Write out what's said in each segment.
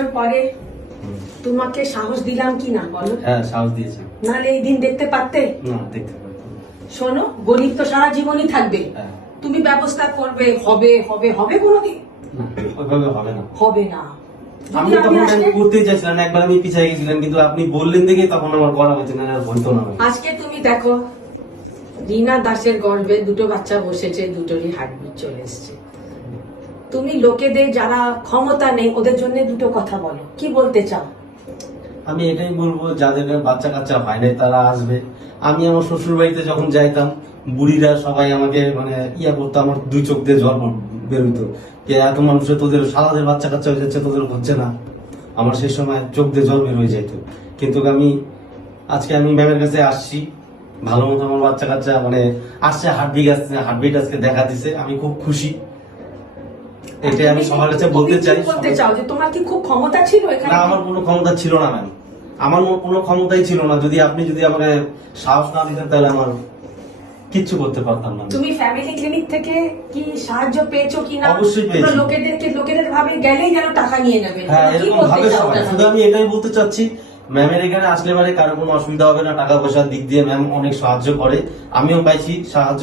বছর পরে তোমাকে সাহস দিলাম কি না বলো? হ্যাঁ সাহস দিয়েছেন নাহলে এই দিন দেখতে পারতে? না দেখতে শোনো গরিব তো সারা জীবনই থাকবে। হ্যাঁ। তুমি ব্যবস্থা করবে হবে হবে হবে কোনোদিন? ওইভাবে হবে না। হবে না। আমি তখন আজকে করতেই চাইছিলাম একবার আমি পিছিয়ে গেছিলাম কিন্তু আপনি বললেন দেখে তখন আমার করা হয়েছে না হইতো না। আজকে তুমি দেখো রিনা দাসের গর্ভে দুটো বাচ্চা বসেছে দুটোরই হার্টবিট চলে এসছে। তুমি লোকেদের যারা ক্ষমতা নেই, ওদের জন্য দুটো কথা বলো। কি বলতে চাও? আমি এটাই বলব, যাদের বাচ্চা কাচ্চা হয় নাই, তারা আসবে। আমি আমার শ্বশুর বাড়িতে যখন যাইতাম, বুড়িরা সবাই আমাকে মানে ইয়া করতো, আমার দুই চোখ দিয়ে জল বেরোতো। যে এত মানুষের তোদের, সারাদের বাচ্চা কাচ্চা হয়ে যাচ্ছে, তোদের হচ্ছে না। আমার সেই সময় চোখ দিয়ে জল বের হয়ে যেত কিন্তু আমি, আজকে আমি ম্যামের কাছে আসছি। ভালো মতো আমার বাচ্চা কাচ্চা মানে আসছে, হার্টবিট আসছে, হার্টবিট আজকে দেখা দিছে। আমি খুব খুশি। এটাই আমি সবার কাছে বলতে কি চাই বলতে চাও যে তোমার কি খুব ক্ষমতা ছিল এখানে? না আমার কোনো ক্ষমতা ছিল না ম্যাম। আমার কোনো ক্ষমতাই ছিল না। যদি আপনি যদি আমাকে সাহস না দিতেন তাহলে আমার কিচ্ছু করতে পারতাম না। তুমি ফ্যামিলি ক্লিনিক থেকে কি সাহায্য পেয়েছ কিনা অবশ্যই পেয়েছি। লোকেদেরকে লোকেদের ভাবে গেলেই যেন টাকা নিয়ে নেবে। হ্যাঁ এরকম ভাবে সবাই শুধু আমি এটাই বলতে চাচ্ছি ম্যামের এখানে আসলে মানে কারও কোনো অসুবিধা হবে না টাকা পয়সার দিক দিয়ে ম্যাম অনেক সাহায্য করে। আমিও পাইছি সাহায্য।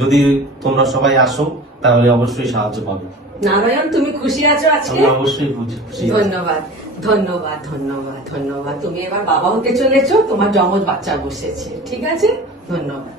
যদি তোমরা সবাই আসো তাহলে অবশ্যই সাহায্য পাবে। নারায়ণ তুমি খুশি আছো আজকে? অবশ্যই খুশি ধন্যবাদ ধন্যবাদ ধন্যবাদ ধন্যবাদ। তুমি এবার বাবা হতে চলেছো? তোমার জমজ বাচ্চা বসেছে। ঠিক আছে? ধন্যবাদ।